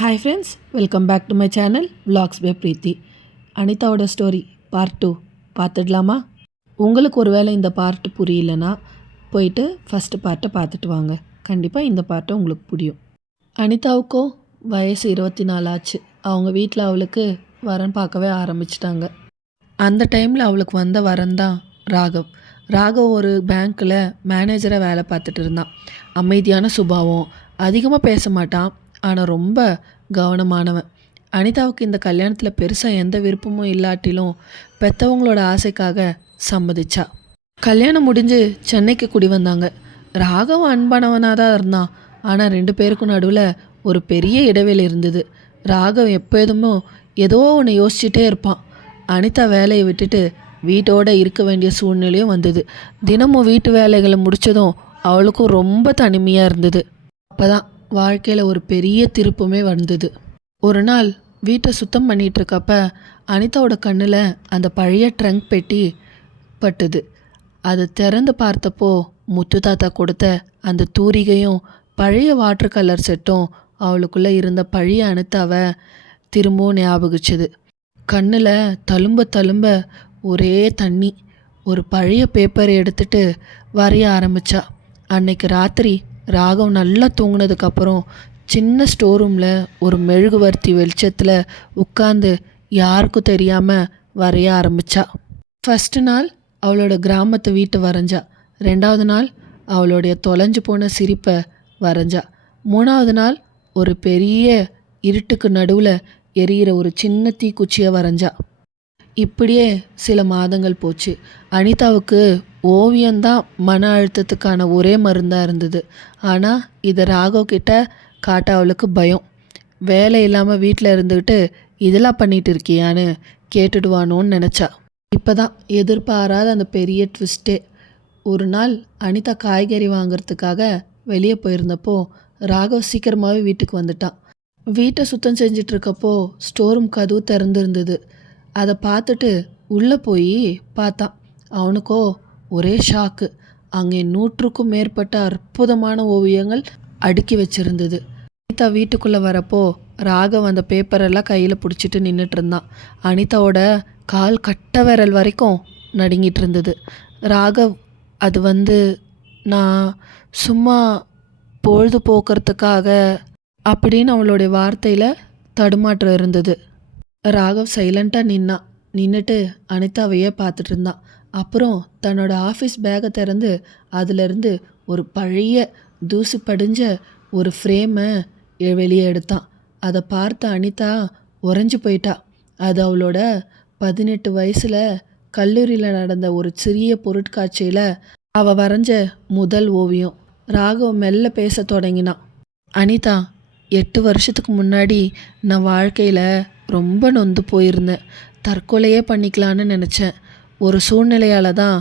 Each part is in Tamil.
Hi friends, welcome back to my channel vlogs by Preethi. அனிதாவோட ஸ்டோரி பார்ட் 2 பார்த்துடலாமா? உங்களுக்கு ஒரு வேளை இந்த பார்ட் புரியலனா போயிட்டு ஃபஸ்ட்டு பார்ட்டை பார்த்துட்டு வாங்க. கண்டிப்பாக இந்த பார்ட்டை உங்களுக்கு புரியும். அனிதாவுக்கோ வயசு 24 ஆச்சு. அவங்க வீட்டில் அவளுக்கு வரன் பார்க்கவே ஆரம்பிச்சிட்டாங்க. அந்த டைமில் அவளுக்கு வந்த வரன் தான் ராகவ். ராகவ் ஒரு பேங்க்கில் மேனேஜராக வேலை பார்த்துட்டு இருந்தான். அமைதியான சுபாவம், அதிகமாக பேச மாட்டான், ஆனால் ரொம்ப கவனமானவன். அனிதாவுக்கு இந்த கல்யாணத்தில் பெருசாக எந்த விருப்பமும் இல்லாட்டிலும் பெற்றவங்களோட ஆசைக்காக சம்மதிச்சா. கல்யாணம் முடிஞ்சு சென்னைக்கு குடி வந்தாங்க. ராகவன் அன்பானவனாக தான் இருந்தான், ஆனால் 2 பேருக்கும் நடுவில் ஒரு பெரிய இடைவெளி இருந்தது. ராகவ் எப்போதுமோ ஏதோ ஒன்று யோசிச்சுட்டே இருப்பான். அனிதா வேலையை விட்டுட்டு வீட்டோடு இருக்க வேண்டிய சூழ்நிலையும் வந்தது. தினமும் வீட்டு வேலைகளை முடித்ததும் அவளுக்கும் ரொம்ப தனிமையாக இருந்தது. அப்போ தான் வாழ்க்கையில் ஒரு பெரிய திருப்பமே வந்தது. ஒரு நாள் வீட்டை சுத்தம் பண்ணிகிட்டு இருக்கப்ப அனிதாவோட கண்ணில் அந்த பழைய ட்ரங்க் பெட்டி பட்டுது. அதை திறந்து பார்த்தப்போ முத்து தாத்தா கொடுத்த அந்த தூரிகையும் பழைய வாட்டர் கலர் செட்டும் அவளுக்குள்ளே இருந்த பழைய அனிதாவை திரும்பவும் ஞாபகிச்சுது. கண்ணில் தழும்ப தழும்ப ஒரே தண்ணி. ஒரு பழைய பேப்பரை எடுத்துட்டு வரைய ஆரம்பித்தா. அன்னைக்கு ராத்திரி ராகவ் நல்லா தூங்கினதுக்கப்புறம் சின்ன ஸ்டோர் ரூமில் ஒரு மெழுகுவர்த்தி வெளிச்சத்தில் உட்காந்து யாருக்கும் தெரியாமல் வரைய ஆரம்பித்தா. ஃபஸ்ட்டு நாள் அவளோட கிராமத்தை வீட்டை வரைஞ்சா. 2வது நாள் அவளுடைய தொலைஞ்சு போன சிரிப்பை வரைஞ்சா. 3வது நாள் ஒரு பெரிய இருட்டுக்கு நடுவில் எரியிற ஒரு சின்ன தீக்குச்சியை வரைஞ்சா. இப்படியே சில மாதங்கள் போச்சு. அனிதாவுக்கு ஓவியம்தான் மன அழுத்தத்துக்கான ஒரே மருந்தாக இருந்தது. ஆனால் இதை ராகவ் கிட்ட காட்ட அவளுக்கு பயம். வேலை இல்லாமல் வீட்டில் இருந்துக்கிட்டு இதெல்லாம் பண்ணிகிட்டு இருக்கியான்னு கேட்டுடுவானோன்னு நினச்சா. இப்போ தான் எதிர்பாராத அந்த பெரிய ட்விஸ்ட்டே. ஒரு நாள் அனிதா காய்கறி வாங்கிறதுக்காக வெளியே போயிருந்தப்போ ராகவ் சீக்கிரமாகவே வீட்டுக்கு வந்துட்டான். வீட்டை சுத்தம் செஞ்சிட்ருக்கப்போ ஸ்டோர் ரூம் கதவு திறந்துருந்தது. அதை பார்த்துட்டு உள்ளே போய் பார்த்தான். அவனுக்கோ ஒரே ஷாக்கு. அங்கே 100க்கும் மேற்பட்ட அற்புதமான ஓவியங்கள் அடுக்கி வச்சிருந்தது. அனிதா வீட்டுக்குள்ளே வரப்போ ராகவ் அந்த பேப்பரெல்லாம் கையில் பிடிச்சிட்டு நின்றுட்டு இருந்தான். அனிதாவோட கால் கட்ட விரல் வரைக்கும் நடுங்கிட்டு இருந்தது. ராகவ் அது நான் சும்மா பொழுது போக்குறதுக்காக அப்படின்னு அவளுடைய வார்த்தையில் தடுமாற்றம் இருந்தது. ராகவ் சைலண்ட்டாக நின்றுட்டு அனிதாவையே பார்த்துட்டு இருந்தான். அப்புறம் தன்னோட ஆஃபீஸ் பேக்கை திறந்து அதிலிருந்து ஒரு பழைய தூசி படிஞ்ச ஒரு ஃப்ரேமை வெளியே எடுத்தான். அதை பார்த்த அனிதா உறைஞ்சி போயிட்டா. அது அவளோட 18 வயசில் கல்லூரியில் நடந்த ஒரு சிறிய பொருட்காட்சியில் அவள் வரைஞ்ச முதல் ஓவியம். ராகவ் மெல்ல பேச தொடங்கினான். அனிதா, 8 வருஷத்துக்கு முன்னாடி நான் வாழ்க்கையில் ரொம்ப நொந்து போயிருந்தேன். தற்கொலையே பண்ணிக்கலான்னு நினச்சேன். ஒரு சூழ்நிலையால் தான்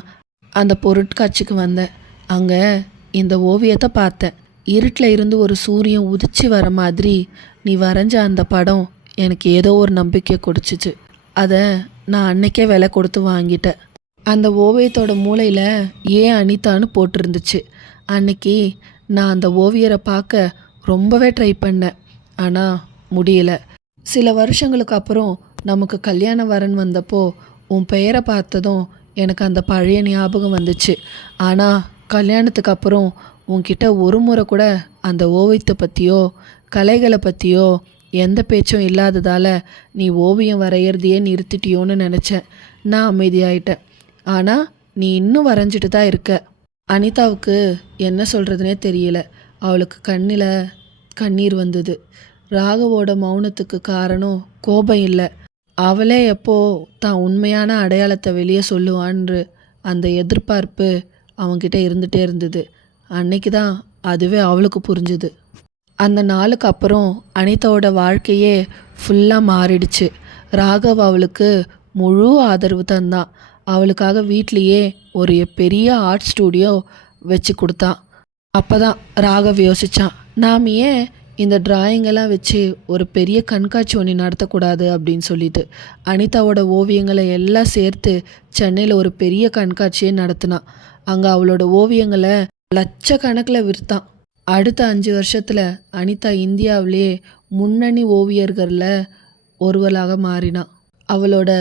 அந்த பொருட்காட்சிக்கு வந்தேன். அங்கே இந்த ஓவியத்தை பார்த்தேன். இருட்டில் இருந்து ஒரு சூரியன் உதிச்சு வர மாதிரி நீ வரைஞ்ச அந்த படம் எனக்கு ஏதோ ஒரு நம்பிக்கை கொடுத்துச்சு. அதை நான் அன்னைக்கே விலை கொடுத்து வாங்கிட்டேன். அந்த ஓவியத்தோட மூளையில் ஏன் அனிதான்னு போட்டிருந்துச்சு. அன்னைக்கு நான் அந்த ஓவியரை பார்க்க ரொம்பவே ட்ரை பண்ணேன், ஆனால் முடியல. சில வருஷங்களுக்கு அப்புறம் நமக்கு கல்யாண வரன் வந்தப்போ உன் பெயரை பார்த்ததும் எனக்கு அந்த பழைய ஞாபகம் வந்துச்சு. ஆனால் கல்யாணத்துக்கு அப்புறம் உன்கிட்ட ஒரு முறை கூட அந்த ஓவியத்தை பற்றியோ கலைகளை பற்றியோ எந்த பேச்சும் இல்லாததால் நீ ஓவியம் வரைகிறதையே நிறுத்திட்டியோன்னு நினச்சேன். நான் அமைதியாயிட்டேன். ஆனால் நீ இன்னும் வரைஞ்சிட்டு தான் இருக்க. அனிதாவுக்கு என்ன சொல்கிறதுனே தெரியல. அவளுக்கு கண்ணில் கண்ணீர் வந்தது. ராகவோட மௌனத்துக்கு காரணம் கோபம் இல்லை. அவளே எப்போ தான் உண்மையான அடையாளத்தை வெளியே சொல்லுவான்னு அந்த எதிர்பார்ப்பு அவன்கிட்ட இருந்துகிட்டே இருந்தது. அன்னைக்கு தான் அதுவே அவளுக்கு புரிஞ்சுது. அந்த நாளுக்கு அப்புறம் அனிதாவோட வாழ்க்கையே ஃபுல்லாக மாறிடுச்சு. ராகவ் அவளுக்கு முழு ஆதரவு தந்தான். அவளுக்காக வீட்லேயே ஒரு பெரிய ஆர்ட் ஸ்டூடியோ வச்சு கொடுத்தான். அப்போ தான் ராகவ் யோசித்தான், நாம் ஏன் இந்த டிராயிங்கெல்லாம் வச்சு ஒரு பெரிய கண்காட்சி ஒன்று நடத்தக்கூடாது அப்படின்னு சொல்லிட்டு அனிதாவோட ஓவியங்களை எல்லாம் சேர்த்து சென்னையில் ஒரு பெரிய கண்காட்சியை நடத்தினான். அங்கே அவளோட ஓவியங்களை லட்சக்கணக்கில் விற்றான். அடுத்த 5 வருஷத்தில் அனிதா இந்தியாவிலேயே முன்னணி ஓவியர்களில் ஒருவளாக மாறினாள். அவளோட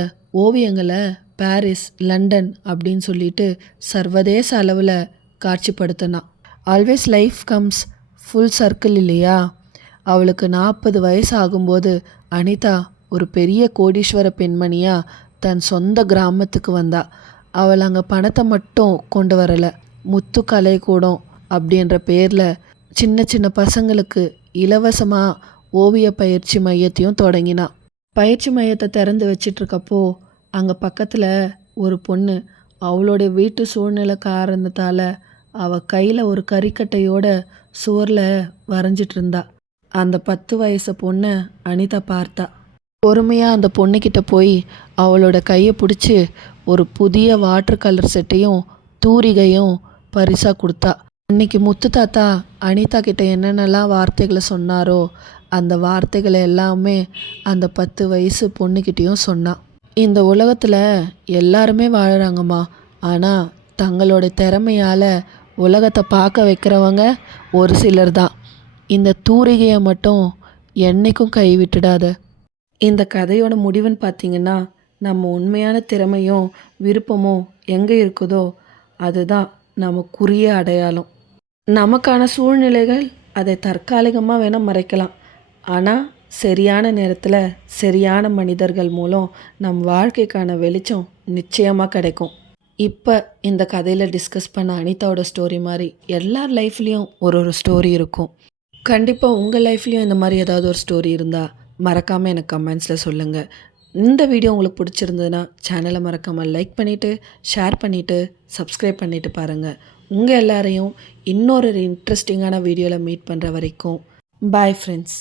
ஓவியங்களை பாரிஸ், லண்டன் அப்படின்னு சொல்லிட்டு சர்வதேச அளவில் காட்சிப்படுத்தினான். Always life comes full circle இல்லையா? அவளுக்கு 40 வயசு ஆகும்போது அனிதா ஒரு பெரிய கோடீஸ்வர பெண்மணியாக தன் சொந்த கிராமத்துக்கு வந்தா. அவள் அங்கே பணத்தை மட்டும் கொண்டு வரலை, முத்து கலைக்கூடம் அப்படின்ற பேரில் சின்ன சின்ன பசங்களுக்கு இலவசமாக ஓவிய பயிற்சி மையத்தையும் தொடங்கினான். பயிற்சி மையத்தை திறந்து வச்சிட்ருக்கப்போ அங்கே பக்கத்தில் ஒரு பொண்ணு அவளுடைய வீட்டு சூழ்நிலை காரணத்தால் அவள் கையில் ஒரு கறிக்கட்டையோட சுவரில் வரைஞ்சிட்டு இருந்தா. அந்த 10 வயசு பொண்ணை அனிதா பார்த்தா. பொறுமையாக அந்த பொண்ணுக்கிட்ட போய் அவளோட கையை பிடிச்சி ஒரு புதிய வாட்டர் கலர் செட்டையும் தூரிகையும் பரிசாக கொடுத்தா. அன்னைக்கு முத்து தாத்தா அனிதா கிட்ட என்னென்னலாம் வார்த்தைகளை சொன்னாரோ அந்த வார்த்தைகளை எல்லாமே அந்த 10 வயசு பொண்ணுக்கிட்டேயும் சொன்னான். இந்த உலகத்தில் எல்லாருமே வாழுறாங்கம்மா, ஆனால் தங்களோட திறமையால் உலகத்தை பார்க்க வைக்கிறவங்க ஒரு சிலர் தான். இந்த தூரிகையை மட்டும் என்னைக்கும் கைவிட்டுடாத. இந்த கதையோட முடிவுன்னு பார்த்தீங்கன்னா, நம்ம உண்மையான திறமையும் விருப்பமும் எங்கே இருக்குதோ அதுதான் நமக்குரிய அடையாளம். நமக்கான சூழ்நிலைகள் அதை தற்காலிகமாக வேணால் மறைக்கலாம், ஆனால் சரியான நேரத்தில் சரியான மனிதர்கள் மூலம் நம் வாழ்க்கைக்கான வெளிச்சம் நிச்சயமாக கிடைக்கும். இப்போ இந்த கதையில் டிஸ்கஸ் பண்ண அனிதாவோட ஸ்டோரி மாதிரி எல்லார் லைஃப்லேயும் ஒரு ஸ்டோரி இருக்கும். கண்டிப்பாக உங்கள் லைஃப்லேயும் இந்த மாதிரி ஏதாவது ஒரு ஸ்டோரி இருந்தால் மறக்காமல் எனக்கு கமெண்ட்ஸில் சொல்லுங்கள். இந்த வீடியோ உங்களுக்கு பிடிச்சிருந்ததுன்னா சேனலை மறக்காமல் லைக் பண்ணிவிட்டு ஷேர் பண்ணிவிட்டு சப்ஸ்கிரைப் பண்ணிவிட்டு பாருங்கள். உங்கள் எல்லாரையும் இன்னொரு இன்ட்ரெஸ்டிங்கான வீடியோவில் மீட் பண்ணுற வரைக்கும் பாய் ஃப்ரெண்ட்ஸ்.